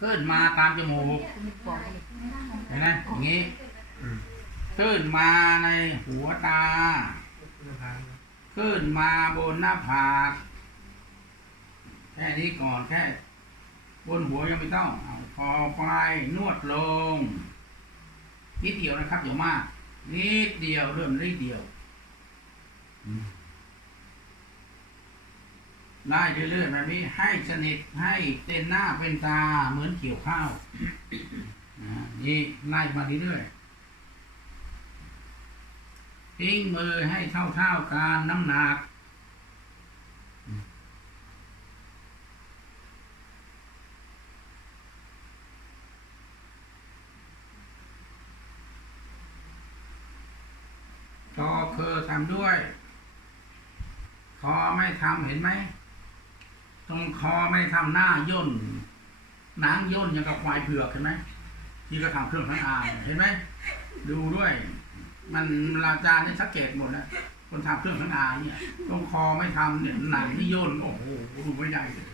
ขึ้นมาตามจมูกเห็นไหมอย่างนี้ขึ้นมาในหัวตา ขึ้นมาบนหน้าผากแค่นี้ก่อนแค่บนหัวยังไม่ต้องเอาพอไปนวดลง นิดเดียวนะครับอย่ามาก นิดเดียวเริ่มนิดเดียวอืม ไล่เรื่อยๆแบบนี้ให้สนิทให้เต้นหน้าเป็นตาเหมือนเกี่ยวข้าวนะนี่ไล่มาเรื่อยๆทิ้งมือให้เท่าๆกันน้ำหนักคอคือทำด้วย คอไม่ทำเห็นไหม ตรงคอไม่ทำหน้าย่นหนังย่นอย่างกับควายเผือกเห็นไหมที่ก็ทำเครื่องทั้งอางเห็นไหมดูด้วย มันราจานี่สังเกตหมดนะคนทำเครื่องทั้งอางเนี่ยตรงคอไม่ทำเนี่ยหนังที่ย่นโอ้โหดูไม่ได้เลย